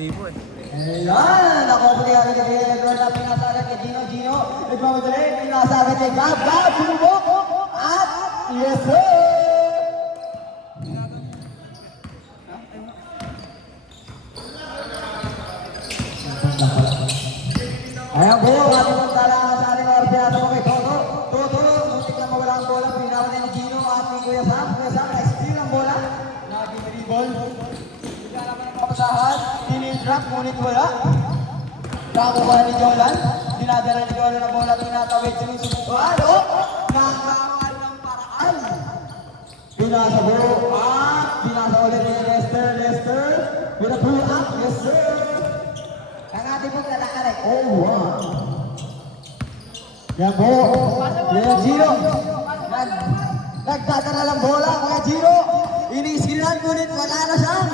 hindi po eh. Ayan! Ako po kaya kaya Edward na pinasagat kay Gino. Nagmamadali, pinasagat kay Gab, sumubok! At yes sir! Ayan po, ating mong talangan sa ating orpiyato ko kay Toto. Muntik lang mawala ang bola, pinawala ni Gino at ni Kuya Sam. Na-steal ang bola. Naging dribble. Bigla naman ang papasahan. Drop, ngunit wala. Nakakuha ni Jolan. Dinadala ni Jolan ang bola, tinatawid, sinusubukan. Nakakamahal ng paraan. Pinasa buo. Pinasa ulit ni Lester. With a pull up, yes sir. Ang ating pong lalakarin. Wow. Yan po. Yan Gino. Nagdadala ng bola, mga Gino. Iniskilan, ngunit wala na siya.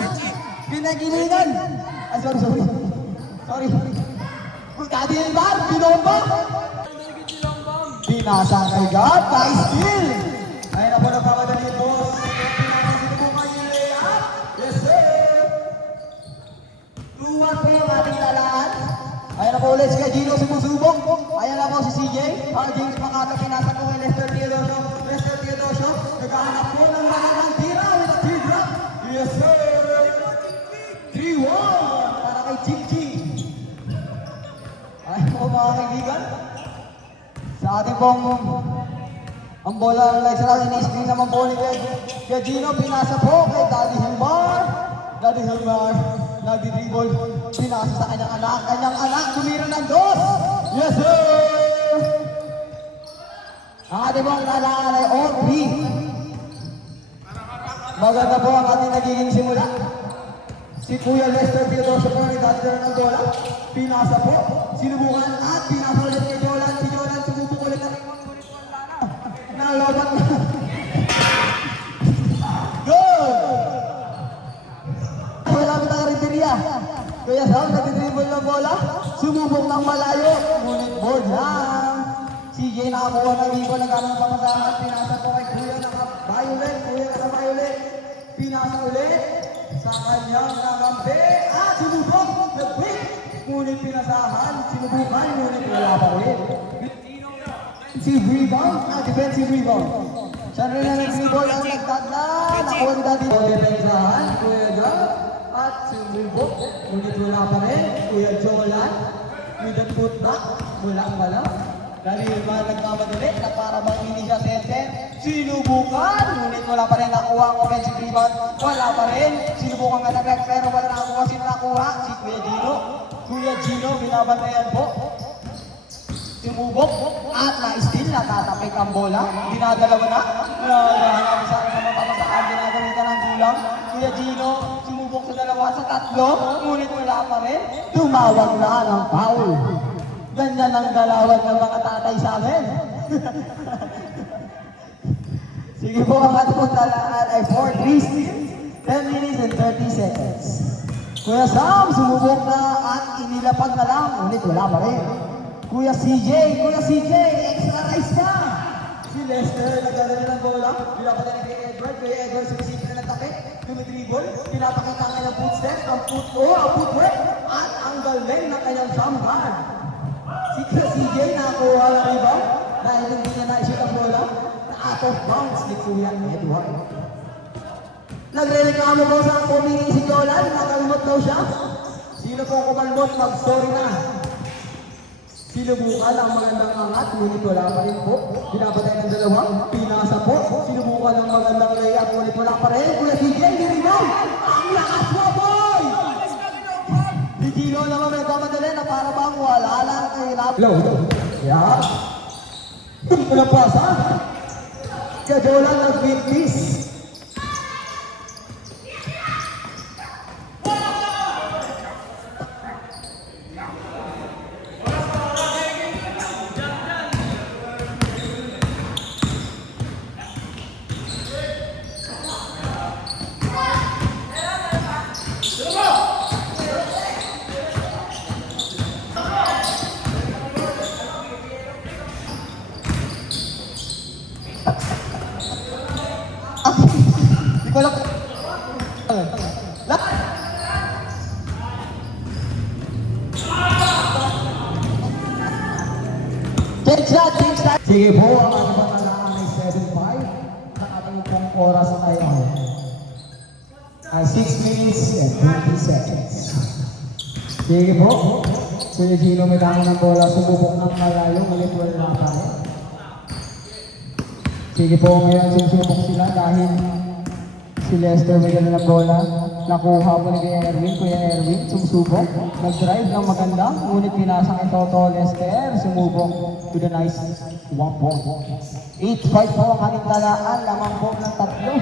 Pinagilingan. Ay, sorry. Dati yung bar, binomba. Pinasa kay God, pa-steal. Ayun na po nagpapadali yung boss. Sinubukan yung layup. Yes, sir. 2-1 po yung ating talaan. Ayun na po ulit si Gino sumusubok. Ayun na po si CJ. James Makata, pinasa po kay Lester Teodosio. Naghahanap po ng magandang tira with a teardrop. Yes, sir. 3-1 para kay Chichi. Ay po mga kaibigan, sa ating pong ang bola ng like sa atin, in-screen naman po ni Gino, pinasa po kay Daddy Hilmar, nagdi-dribble, pinasa sa kanyang anak, tumira ng dos. Yes sir! Ang ating pong talaan ay OP. Maganda po ang ating nagiging simula. Si Kuya Lester Teodosio po, nagdadala ng bola. Pinasa po, sinubukan at pinasa ulit kay Jolan. Si Jolan sumubok ulit na rin. Nalobat na. Good! Malapit ang Renteria. Kuya Sam, nag-dribble ng bola. Sumubok ng malayo. Ngunit board lang. CJ nakakuha ng libo na gamang pamasahan. Pinasa po kay Kuya naka-violet. Kuya naka-violet. Pinasa ulit sa kanyang nakampi at sinubok, nag-break, ngunit pinasahan, sinubukan, ngunit wala pa ulit. Defensive rebound. Siya rin na nag-rebound ang nagtatla, nakuha ni Daddy. Defensahan, Kuya John, at sinubok, ngunit wala pa rin, Kuya Jolan, with the putback, wala. Dahil nagmamadali na para bang hindi siya senten, sinubukan, ngunit wala pa rin nakuha ang offensive rebound, wala pa rin, sinubukan nga nag pero wala nakuha, sino nakuha? Si Kuya Gino, binabantayan po. Sumubok at na-steal, natatapik ang bola, dinadalawa na, nahanap sa mga pamasaan, ginagamitan ng gulang. Kuya Gino, sumubok sa dalawa sa tatlo, ngunit wala pa rin, tumawag na ng foul. Ganyan ang galawan ng mga tatay sa amin. Sige po, ang ating talaan ay 4 3 10 minutes and 30 seconds. Kuya Sam, sumubok na at inilapag na lang, ngunit wala pa rin. Kuya CJ, extra rice ka! Si Lester, nagdadala ng bola, pinapala ni Kuya Edward, sumisipin na ng takip, dumidribble, pinapakita nga ng footsteps, ang footwork, at ang galing ng kanyang jump guard. Si CJ nakakuha ng rebound dahil hindi niya na-shoot ang bola na out of bounds ni Kuya Edward. Nagre-reklamo po sa pumingi si Jolan, nakalmot daw siya. Sino po kumalmot, mag-sorry na. Sinubukan ang magandang angat, ngunit wala pa rin po. Binabantay ng dalawa, pinasa po. Sinubukan ang magandang layup, ngunit wala pa rin. Kuya CJ, rebound! Ang lakas mo, boy! Si Gino naman may kamadali na para bang wala lang kahilap. Low. Yeah. Hindi ko na pasa. Kaya Jolan nag-witness. Sige po, ang ating patalaan ay 7-5. Ang ating pong oras ay 6 minutes and 20 seconds. Sige po, Kuya Gino may dami ng bola, sumubok ng malayo, ulit wala pa rin. Sige po, ngayon sumusubok sila dahil si Lester may gano'n ng bola. Nakuha po ni Kuya Erwin, sumusubok. Nag-drive ng maganda, ngunit pinasa kay Toto Lester, sumubok to the nice 1 point. 8-5 po ang ating talaan, lamang po ng tatlo.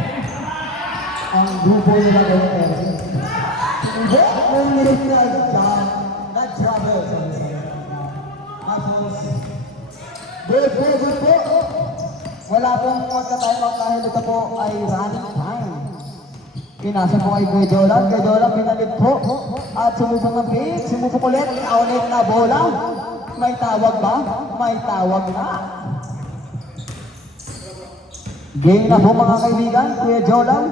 Ang grupo nila Kuya Erwin. Sumubok, ngunit nag-travel. Tapos, good po. Wala pong magka-timeout dahil ito po ay running time. Pinasa po kay Kuya Jolan pinalik po. At sumubok ng pick, sumubok ulit na bola. May tawag ba? May tawag na. Game na po mga kaibigan, Kuya Jolan.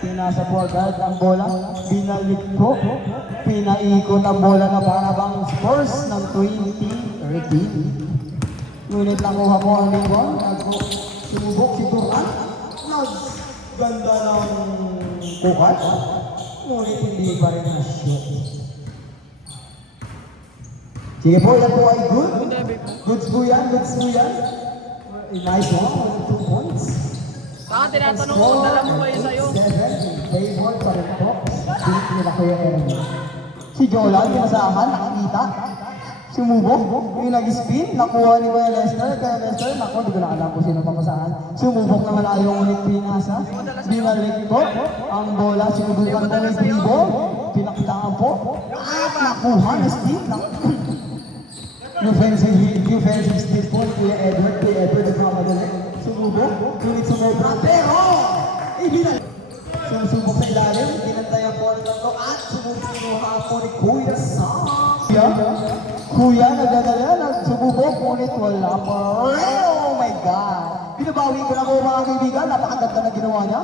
Pinasa po agad ang bola, binalik po. Pinaikot ang bola na para bang scores ng 20-13. Ngunit nakuha po ang lingkon, sumubok si Turan, nagganda ng kukat, ngunit hindi pa rin na-shoot. Sige po, yan po ay good. Goods po yan. Nice one, 2 points. Baka tinatanong ko, dala mo kayo sa'yo. 7 in favor pa rin po. Pilit nila Kuya Erwin. Si Jolan, pinasahan, nakakita. Sumubok, yung nag-spin, nakuha ni Kuya Lester, naku, hindi ko na alam kung sino papasahan. Sumubok naman ayaw ulit pinasa, binalik po, ang bola, sinubukan po ni Bibo, pinakitaan po, at nakuha na spin. Defensive steal po, Kuya Edward nagmamadali. Sumubok, ngunit sumubra, pero, ibinalik. Sumusubok sa ilalim, pinantayan po ang lanto, at sumubuha po ni Kuya Sam. Kuya, nagsububok, ngunit wala pa. Oh my God! Binabawi ko na po mga kaibigan, napakaganda na ginawa niya.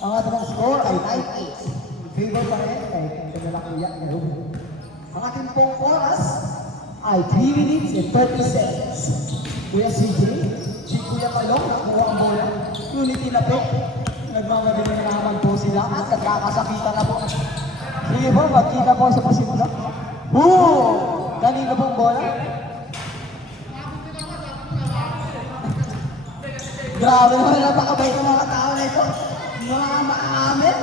Ang ating score ay 9-8. Favor pa rin, kahit hindi na Kuya. Ang ating pong oras ay 3 minutes and 30 seconds. Kuya CJ, si Kuya Kalong, nakuha ang bola. Ngunit tinapik, nagmamadali naman po sila at nagkakasakitan na po. Sige po, magkita po sa pasimula. Boom! Kanina pong bola? Grabe naman, napakabait ng mga tao na ito. Mga maamin.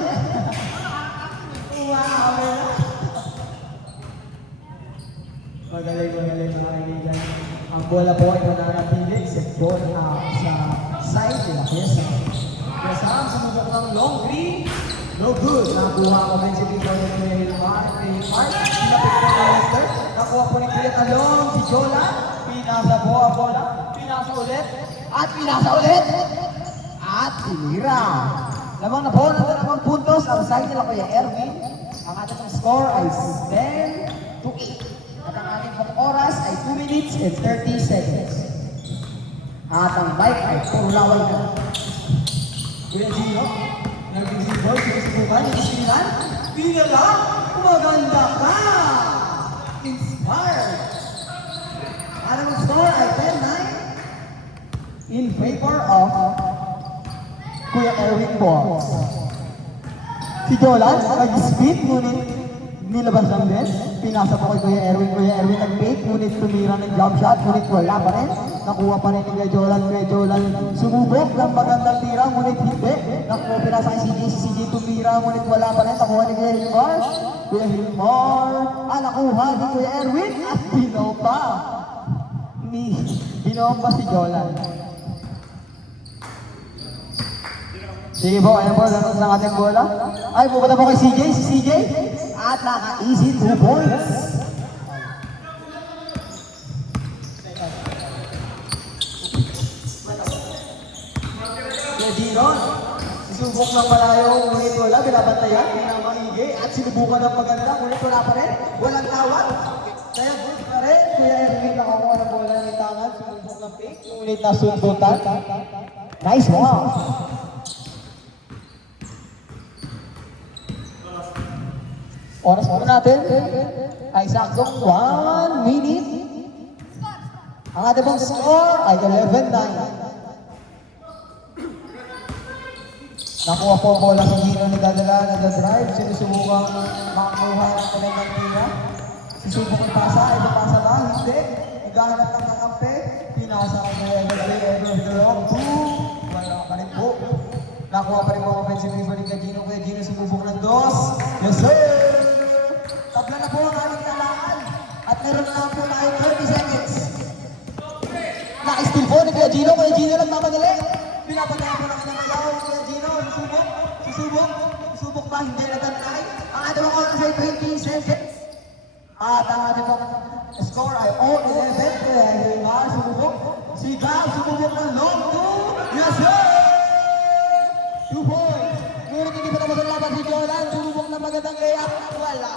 Maamin na. Magaling mga kaibigan. Ang bola po ay mananatili sa side nila. Kaya saan sumubok ng long three. No good. Nakuha ko rin si Tito ng Kuya Mark. Pinapit po ng Lester. Nakuha po ni Kuya Talong, si Jola. Pinasa po ang bola. Pinasa ulit. At pinasa ulit. At tinira. Lamang na po ng 2 puntos. Ang side nila Kuya Erwin. Ang ating score ay 10-8. At ang ating oras ay 2 minutes and 30 seconds. At ang bike ay purulawan na. Kuya Gino. Nag-visibol, sinusubukan, isinan, pinala, maganda ka! Inspired! At ang score ay 10-9 in favor of Kuya Erwin po. Si Jolan, nag-speed, ngunit nilabas lang din. Pinasa po kay Kuya Erwin. Kuya Erwin nag-bait, ngunit tumira ng jump shot, ngunit wala pa rin. Nakuha pa rin ni Kuya Jolan sumubok ng magandang tira, ngunit hindi. Nakuha pinasa kay CJ, si CJ tumira, ngunit wala pa rin. Nakuha ni Kuya Hilmar. Kuya Hilmar, nakuha ni Kuya Erwin at binopa. Binopa si Jolan. Sige po, ayan po, dapat ng ating bola. Ay, pupunta po kay CJ, si CJ. At naka-easy 2 points. Kaya Giron, susubok ng malayo, ngunit wala, binabantayan, pinamaigi, at sinubukan ng maganda, ngunit wala pa rin, walang tawag. Kaya good pa rin, Kuya Erwin nakakuha ng bola ng tangan, sumubok ng pick, ngunit nasundutan. Nice one! Oras po natin ay saktong 1 minute Ang ating pong score ay 11-9. Nakuha po ang bola sa Gino ni Dadala, nag-drive, sinusubukan makakuha ng kanyang tira. Susubok ang pasa, ito pasa lang, hindi. Naghahanap ng kakampi, pinasa ang Everett, wala pa rin po. Nakuha pa rin po ang offensive rebound ni Gino, kaya Gino sumubok ng dos. Yes sir! Tabla na po ang aming talaan. At meron na po tayo 30 seconds. Naka-steal po ni Kuya Gino lang mamadali. Pinapagaya po ng kanyang ayaw, Kuya Gino, susubok ba? Hindi na tanay. Ang ating mga oras ay 20 seconds. At ang ating mga score ay 11, kaya Neymar sumubok. Si Gab sumubok ng long 2. Yes sir! 2 points. Ngunit hindi pa naman laban si Jordan, sumubok na magandang layup. Wala